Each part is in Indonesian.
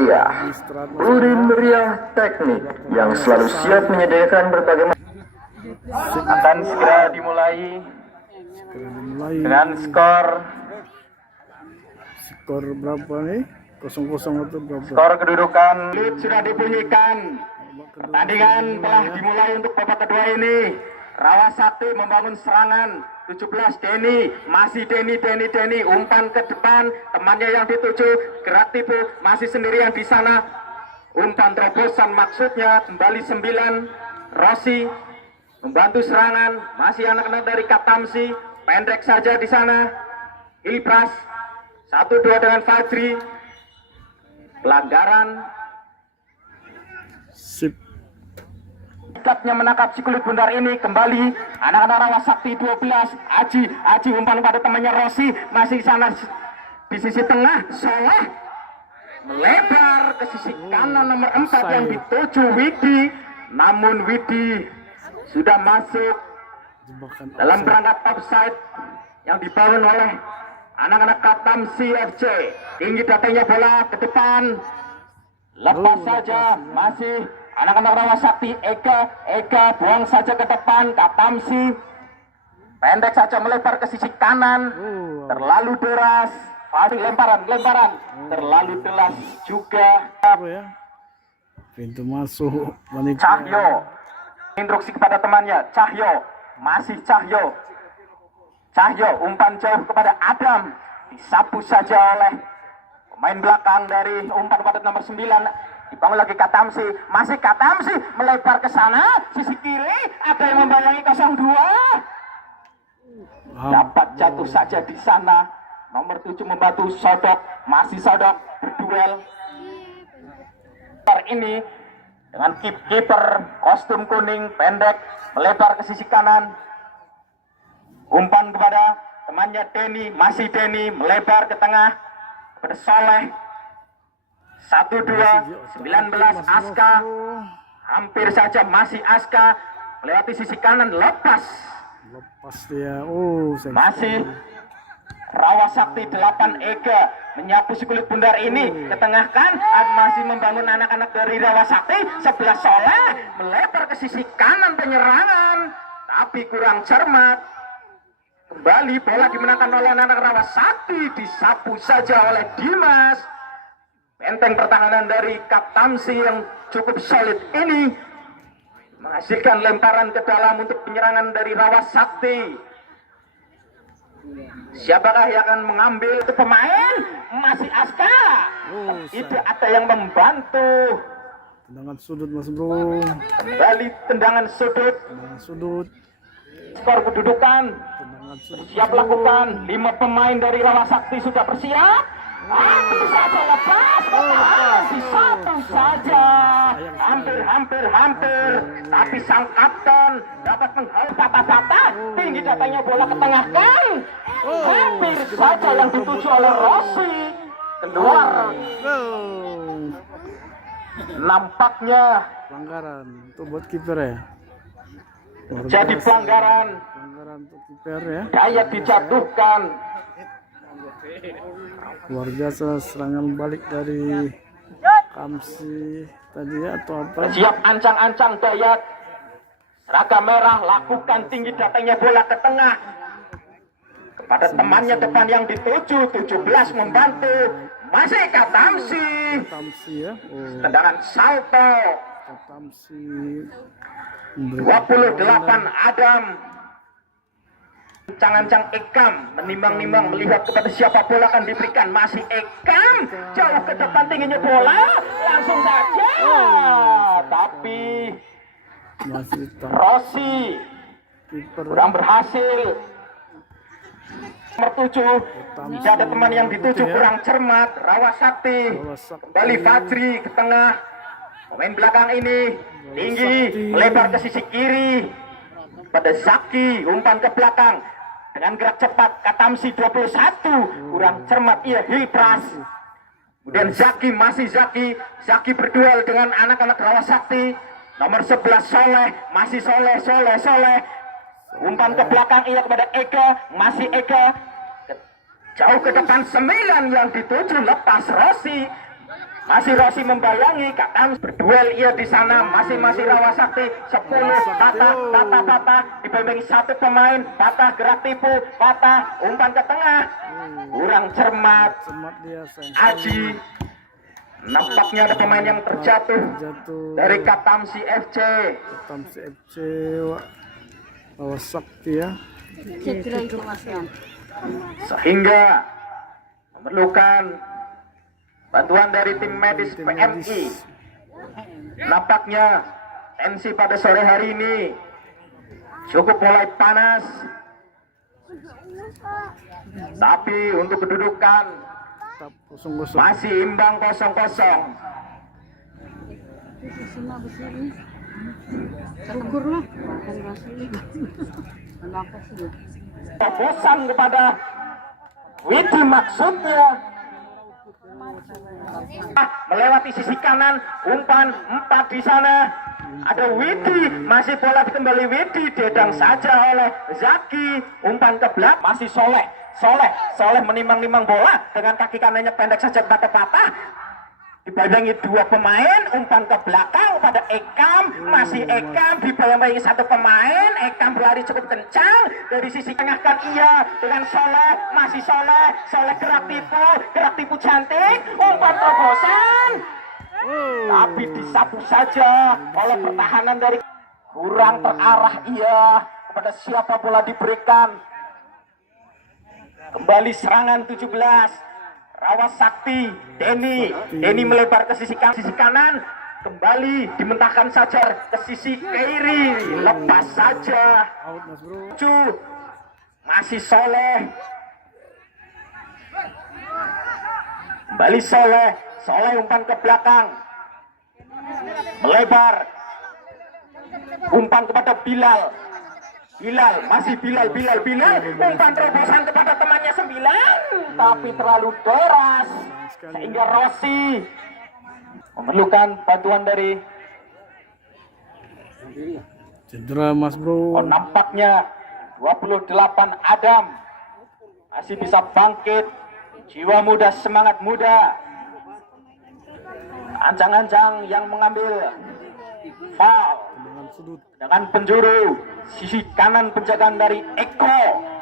Ya, Udin Meriah Teknik yang selalu siap menyediakan berbagai akan segera dimulai dengan skor berapa nih? 0-0 atau berapa? skor kedudukan sudah dibunyikan. Pertandingan telah dimulai untuk babak kedua ini. Rawasakti membangun serangan. 17 Denny, masih Denny umpan ke depan, temannya yang dituju gerak tipu, masih sendirian di sana. Umpan terobosan maksudnya, kembali 9 Rossi membantu serangan, masih anak-anak dari Katamsi, pendek saja di sana. Ilpras 1-2 dengan Fajri. Pelanggaran. Sip. Dekatnya menangkap si kulit bundar ini. Kembali anak-anak Rawasakti 12 Aji umpan pada temannya Rossi, masih di sana di sisi tengah. Soleh melebar ke sisi kanan nomor 4 yang dituju Widi, namun Widi sudah masuk dalam perangkap offside yang dibangun oleh anak-anak Katamsi FC. Tinggi datangnya bola ke depan, lepas saja, masih anak-anak Rawasakti. Eka buang saja ke depan. Katamsi pendek saja melebar ke sisi kanan, terlalu deras. Fahri lemparan terlalu deras juga. Pintu masuk Cahyo instruksi kepada temannya. Cahyo umpan jauh kepada Adam, disapu saja oleh pemain belakang dari umpan pada nomor 9. Dibangun lagi Katamsi, masih Katamsi melebar ke sana, sisi kiri ada yang membayangi 02. Dapat jatuh saja di sana. Nomor 7 membantu Sodok, masih Sodok berduel. Ini dengan kiper kostum kuning pendek melebar ke sisi kanan. Umpan kepada temannya Denny, masih Denny melebar ke tengah kepada Soleh. 1-2 19 Aska, hampir saja masih Aska melewati sisi kanan, lepas dia. masih Rawasakti 8 Ega menyapu si kulit bundar ini, ketengahkan, masih membangun anak-anak dari Rawasakti. 11 Soleh melebar ke sisi kanan penyerangan, tapi kurang cermat. Kembali bola dimenangkan oleh anak-anak Rawasakti, disapu saja oleh Dimas. Benteng pertahanan dari Katamsi yang cukup solid ini menghasilkan lemparan ke dalam untuk penyerangan dari Rawasakti. Siapakah yang akan mengambil itu pemain? Masih Aska. Itu ada yang membantu. Tendangan sudut Mas Bro. Kembali tendangan sudut. Skor kedudukan siap lakukan. 5 pemain dari Rawasakti sudah bersiap. Itu saja lepas. Satu saja. Hampir. Tapi sang kapten dapat menghalau patah-patah. Tinggi datangnya bola ke tengah kan. Hampir saja yang dituju oleh Rossi. Keluar. Nampaknya pelanggaran untuk buat kiper ya. Jadi pelanggaran untuk kiper ya. Dayat dijatuhkan. Luar biasa serangan balik dari Kamsi tadi ya, atau apa? Siap ancang-ancang Dayat. Seragam merah lakukan tinggi datangnya bola ke tengah kepada temannya depan yang dituju. 17 membantu, masih Katamsi ya. tendangan salto. Katamsi 28 Adam. Ancang-ancang Ekam menimbang-nimbang melihat kepada siapa bola akan diberikan. Masih Ekam jauh ke depan, tingginya bola langsung saja, tapi masih Rossi kurang berhasil. Nomor 7 tidak ada teman yang dituju, kurang cermat. Rawasakti kembali Fajri ke tengah. Pemain belakang ini tinggi melebar ke sisi kiri pada Zaki, umpan ke belakang dengan gerak cepat. Katamsi 21 kurang cermat. Hilpras. Kemudian Zaki, masih Zaki berduel dengan anak-anak Rawasakti. Nomor 11 Soleh, masih Soleh. Umpan ke belakang kepada Eka, masih Eka. Jauh ke depan 9 yang dituju, lepas Rossi. Masih Rossi membayangi Kak Tams, berduel ia di sana, masih Rawa Sakti 10 patah dibimbing satu pemain, patah gerak tipu, patah umpan ke tengah, kurang cermat. dia sayang Aji, nampaknya ada pemain yang terjatuh dari Katamsi FC. Katamsi FC Rawa Sakti ya. Sehingga memerlukan bantuan dari tim medis PMI. Nampaknya tensi pada sore hari ini cukup mulai panas. Tapi untuk kedudukan masih imbang 0-0. Bosan kepada Widi maksudnya. Melewati sisi kanan, umpan 4 di sana. Ada Widi, masih bola kembali Widi, dedang saja oleh Zaki, umpan ke belakang, masih Soleh menimang-nimang bola dengan kaki kanannya pendek saja patah-patah. Dibayangi dua pemain, umpan ke belakang pada Ekam, masih Ekam dibayangi satu pemain, Ekam berlari cukup kencang dari sisi tengah kan ia dengan Soleh, masih Soleh gerak tipu cantik, umpan terobosan, tapi disapu saja oleh pertahanan dari kurang terarah ia kepada siapa bola diberikan. Kembali serangan 17. Rawa Sakti, Denny melebar ke sisi kanan, kembali dimentahkan saja ke sisi kiri, lepas saja. Masih Soleh, kembali Soleh umpan ke belakang, melebar, umpan kepada Bilal, masih Bilal, umpan terobosan kepada temannya 9, tapi terlalu deras sehingga Rossi memerlukan bantuan dari cedera Mas Bro. Nampaknya 28 Adam masih bisa bangkit, jiwa muda, semangat muda. Ancang-ancang yang mengambil foul dengan penjuru sisi kanan penjagaan dari Eko.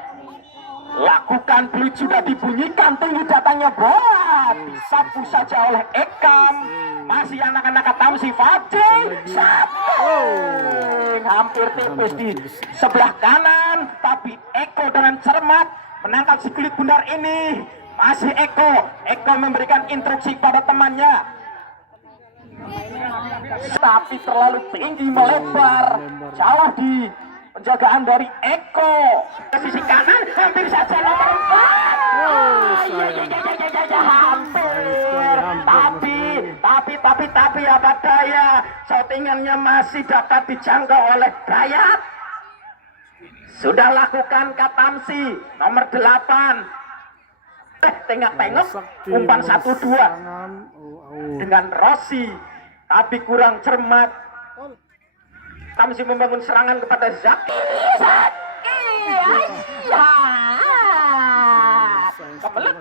Lakukan peluit sudah dibunyikan, tinggi datangnya bola disapu saja oleh Ekam. Masih anak-anak Katamsi Fadil hampir tipis di sebelah kanan, tapi Eko dengan cermat menangkap si kulit bundar ini. Masih Eko memberikan instruksi pada temannya, tapi terlalu tinggi, melebar jauh di penjagaan dari Eko. Ke sisi kanan hampir saja nomor 4. Hampir. Tapi apa daya, shootingannya masih dapat dijangkau oleh Dayat. Sudah lakukan Katamsi nomor 8. Tengok umpan 1-2 dengan Rossi, tapi kurang cermat. Katamsi membangun serangan kepada Zaki. Kemelut.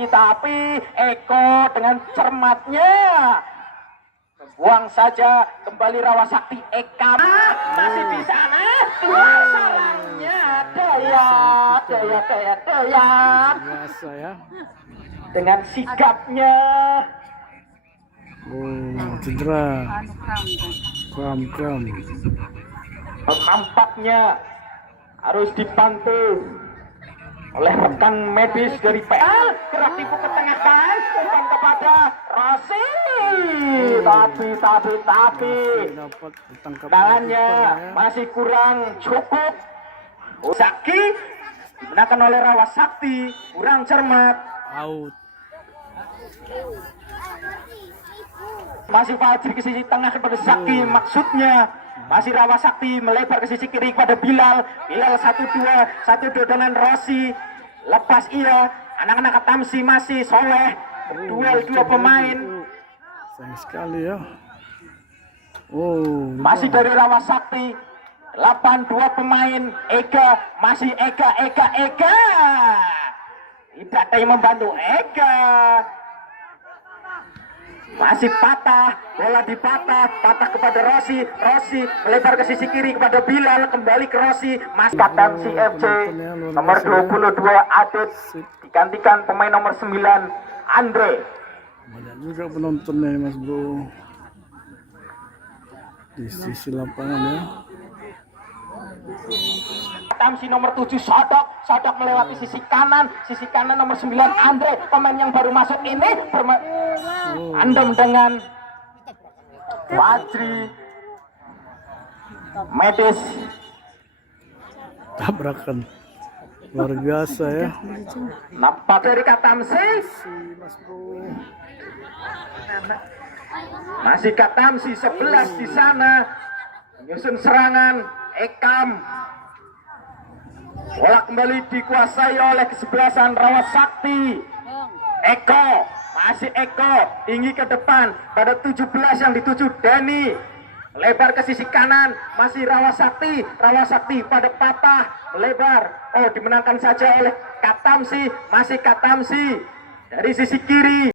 Tapi Eko dengan cermatnya buang saja, kembali Rawa Sakti. Eka masih di sana, sarangnya Dayat Biasa ya. dengan sigapnya. Cedera. Kram. Nampaknya harus dibantu oleh rekan medis dari PL. Gerak tipu ke tengah kan, umpan kepada Rossi, tapi tangannya masih kurang cukup. Zaki digunakan oleh Rawa Sakti, kurang cermat. Out. Masih Fajri ke sisi tengah kepada Zaki, maksudnya masih Rawa Sakti melebar ke sisi kiri kepada Bilal 1-2 dengan Rossi, lepas ia. Anak-anak Katamsi masih Soleh, duel dua pemain. Sayang sekali ya. Masih dari Rawa Sakti 8-2 pemain. Masih Eka. Tidak ada yang membantu Eka. masih patah, bola dipatah, patah kepada Rossi, Rossi melebar ke sisi kiri kepada Bilal, kembali ke Rossi, Mas Kapten CFC nomor 22 Adit digantikan pemain nomor 9 Andre. Banyak juga penontonnya Mas Bro di sisi lapangan ya. Tamsi nomor 7 Sodok, Sodok melewati sisi kanan nomor 9 Andre, pemain yang baru masuk ini andem dengan Fajri Medis. Tabrakan luar biasa ya. Nampak dari Katamsi, Mas Bro. masih Katamsi 11 di sana menyusun serangan Ekam. Bola kembali dikuasai oleh kesebelasan Rawasakti. Eko, masih Eko, tinggi ke depan pada 17 yang dituju Denny. Lebar ke sisi kanan, masih Rawasakti, Rawasakti pada patah, melebar. Oh, dimenangkan saja oleh Katamsi, masih Katamsi dari sisi kiri.